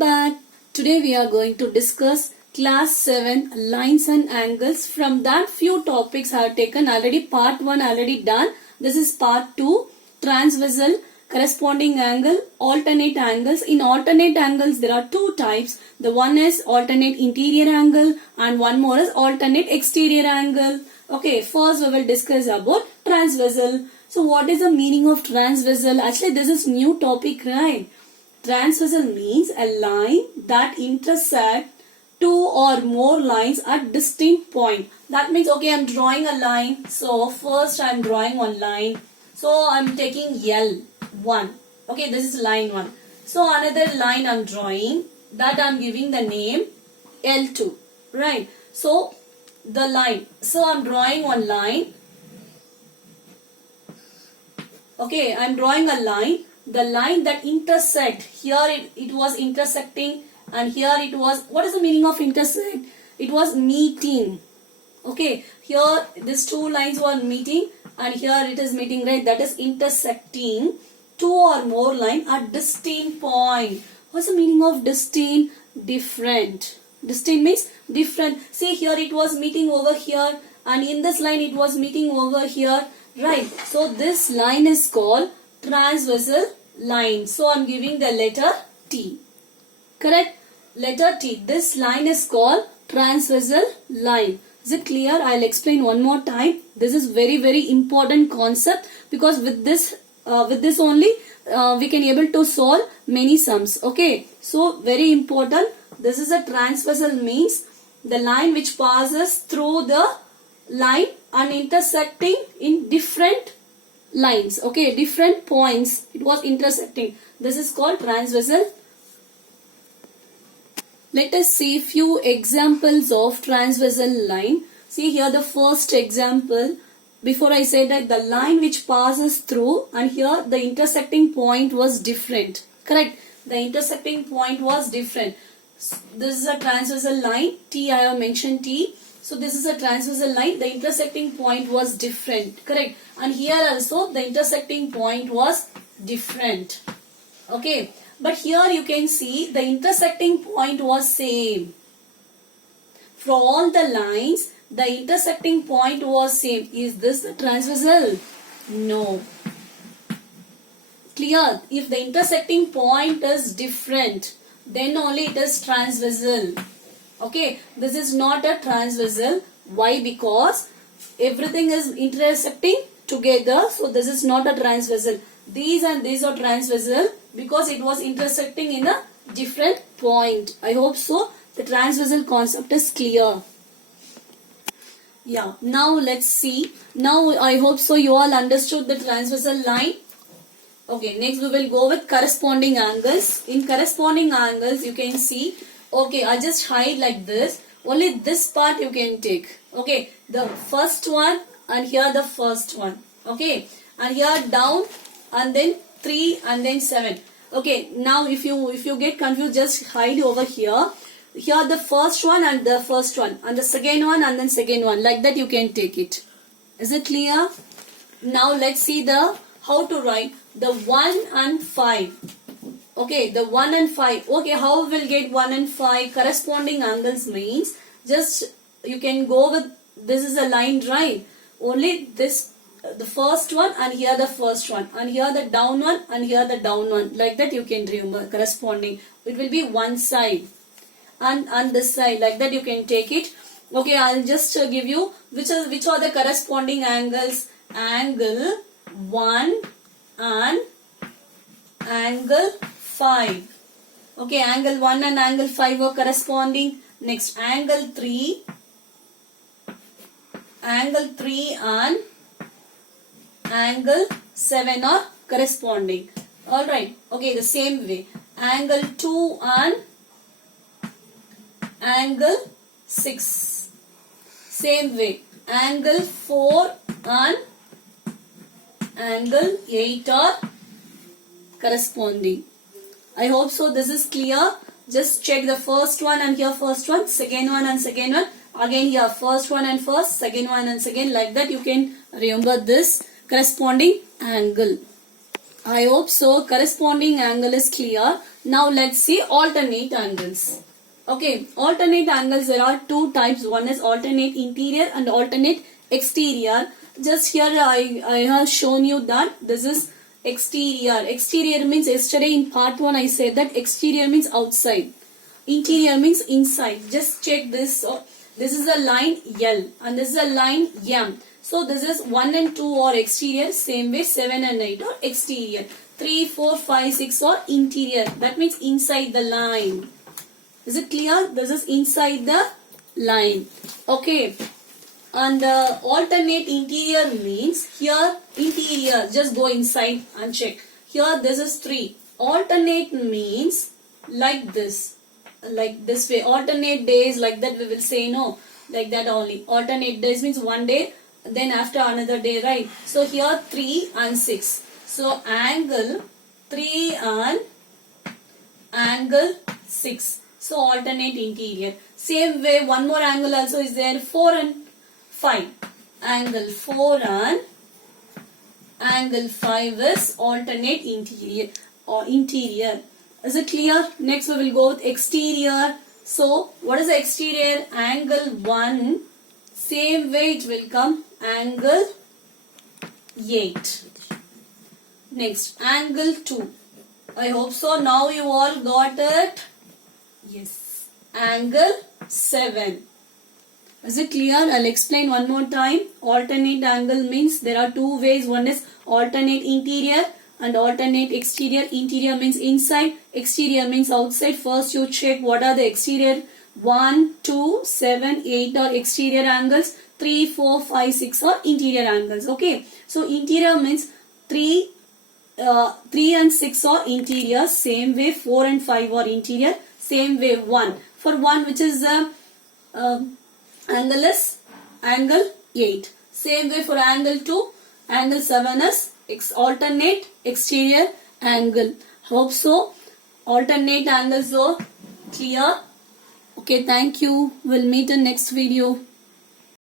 back. Today we are going to discuss class 7 lines and angles. From that few topics I have taken already. Part 1 already done. This is part 2, transversal, corresponding angle, alternate angles. In alternate angles there are two types. The one is alternate interior angle and one more is alternate exterior angle. Okay, first we will discuss about transversal. So what is the meaning of transversal? Actually this is new topic, right? Transversal means a line that intersects two or more lines at distinct point. That means, okay, I'm drawing a line. So first I'm drawing one line. So I'm taking L1. Okay, this is line 1. So another line I'm drawing, that I'm giving the name L2. Right. So the line. So I'm drawing one line. Okay, I'm drawing a line. The line that intersect, here it was intersecting and here it was, what is the meaning of intersect? It was meeting. Okay, here these two lines were meeting and here it is meeting, right? That is intersecting two or more lines at distinct point. What's the meaning of distinct? Different. Distinct means different. See, here it was meeting over here and in this line it was meeting over here, right? So this line is called transversal line. So I'm giving the letter T. Correct? Letter T. This line is called transversal line. Is it clear? I'll explain one more time. This is very important concept because with this only we can able to solve many sums. Okay. So very important. This is a transversal means the line which passes through the line and intersecting in different lines. Okay, different points it was intersecting. This is called transversal. Let us see few examples of transversal line. See here the first example. Before I said that the line which passes through and here the intersecting point was different. Correct? The intersecting point was different. This is a transversal line. T, I have mentioned T. So this is a transversal line. The intersecting point was different. Correct? And here also the intersecting point was different. Okay. But here you can see the intersecting point was same. For all the lines, the intersecting point was same. Is this the transversal? No. Clear? If the intersecting point is different, then only it is transversal. Okay, this is not a transversal. Why? Because everything is intersecting together. So this is not a transversal. These and these are transversal because it was intersecting in a different point. I hope so. The transversal concept is clear. Yeah. Now let's see. Now I hope so you all understood the transversal line. Okay. Next we will go with corresponding angles. In corresponding angles you can see. Okay, I just hide like this. Only this part you can take. Okay, the first one and here the first one. Okay, and here down and then 3 and then 7. Okay, now if you get confused, just hide over here. Here the first one and the first one and the second one and then second one. Like that you can take it. Is it clear? Now let's see the how to write the 1 and 5. Okay, the 1 and 5. Okay, how we'll get 1 and 5? Corresponding angles means just you can go with this is a line, right? Only this the first one and here the first one and here the down one and here the down one. Like that you can remember corresponding. It will be one side and this side. Like that you can take it. Okay, I'll just give you which are the corresponding angles. Angle 1 and angle 5. Okay, angle 1 and angle 5 are corresponding. Next, angle 3 and angle 7 are corresponding. Alright, okay, the same way. Angle 2 and angle 6. Same way. Angle 4 and angle 8 are corresponding. I hope so this is clear. Just check the first one and here first one, second one and second one. Again here first one and first, second one and second. Like that you can remember this corresponding angle. I hope so. Corresponding angle is clear. Now let's see alternate angles. Okay, alternate angles, there are two types. One is alternate interior and alternate exterior. Just here I have shown you that this is exterior. Exterior means, yesterday in part 1 I said that exterior means outside. Interior means inside. Just check this. So, this is a line L and this is a line M. So this is 1 and 2 are exterior. Same way 7 and 8 are exterior. 3, 4, 5, 6 are interior. That means inside the line. Is it clear? This is inside the line. Okay. And alternate interior means, here interior, just go inside and check. Here this is 3. Alternate means like this way. Alternate days, like that we will say, no, like that only. Alternate days means one day, then after another day, right? So here 3 and 6. So angle 3 and angle 6. So alternate interior. Same way one more angle also is there, 4 and 5. Angle 4 and angle 5 is alternate interior or interior. Is it clear? Next we will go with exterior. So what is the exterior? Angle 1. Same way it will come angle 8. Next angle 2. I hope so. Now you all got it. Yes. Angle 7. Is it clear? I'll explain one more time. Alternate angle means there are two ways. One is alternate interior and alternate exterior. Interior means inside, exterior means outside. First you check what are the exterior. 1, 2, 7, 8 are exterior angles. 3, 4, 5, 6 are interior angles. Okay. So interior means 3 and 6 are interior. Same way 4 and 5 are interior. Same way 1. For 1, which is the angle is angle 8. Same way for angle 2, angle 7 is alternate exterior angle. Hope so. Alternate angles are clear. Okay, thank you. We'll meet in next video.